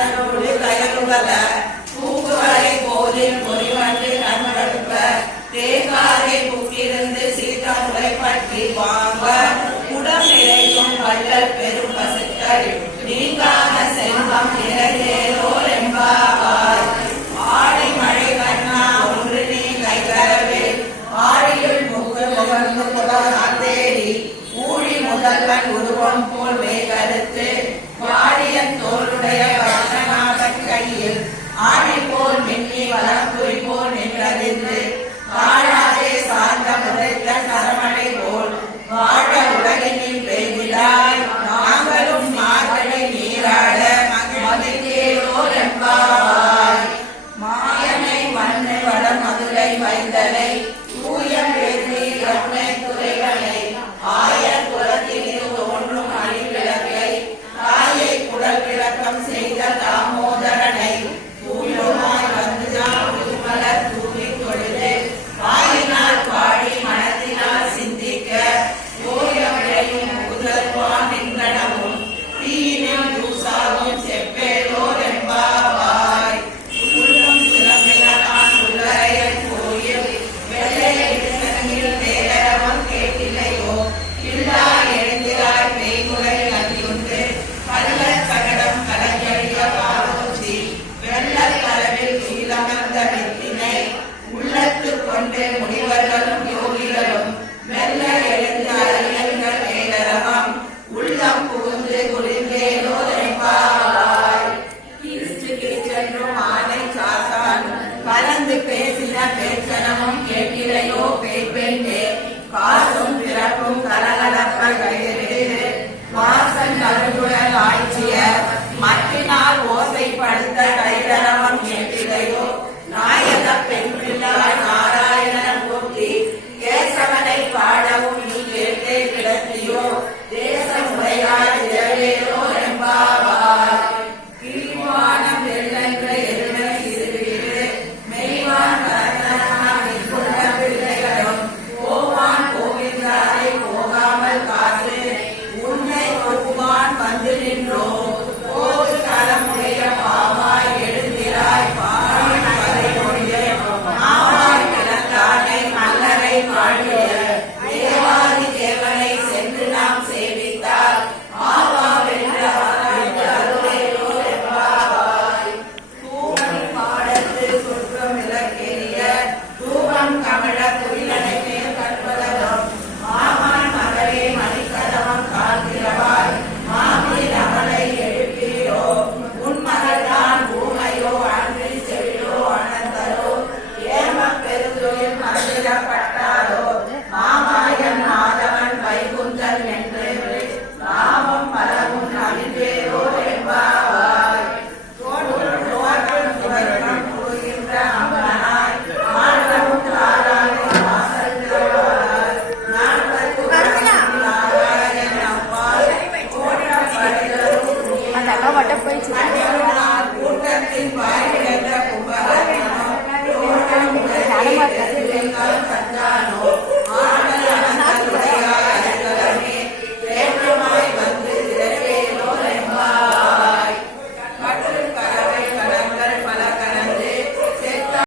மஞ்சளோடு கயலுடல பூக்குவரை போதில் பொறிவண்டு கண்படுப்ப தேங்காரை புக்கிருந்து சீத்தாமுறை பற்றி வாங்க உடம் நிறைக்கும் வள்ளல் பெரும் பசுக்கள் நீங்காத செல்வம் நிறைவேறோ என்பாவாய். ஆடி மழை கண்ணா ஒன்று நீ கைகரவே ஆடியுள் முக்கு முகர்ந்து புலனார் தேடி ஊழி முதல்வன் உருவம் போல் மேகருத்து வாடியன் தோளுடைய வசனாகன் கையில் ஆடி போல் மின்னி வளர்புரி போல் நின்றதின்று வாழாதே சார்ந்த முறைத்த சரமணை போல் வாழ உலகினில் பெய்திடாய் நாங்களும் மார்கழி நீராட மகிழ்ந்தேரோ என்பார்.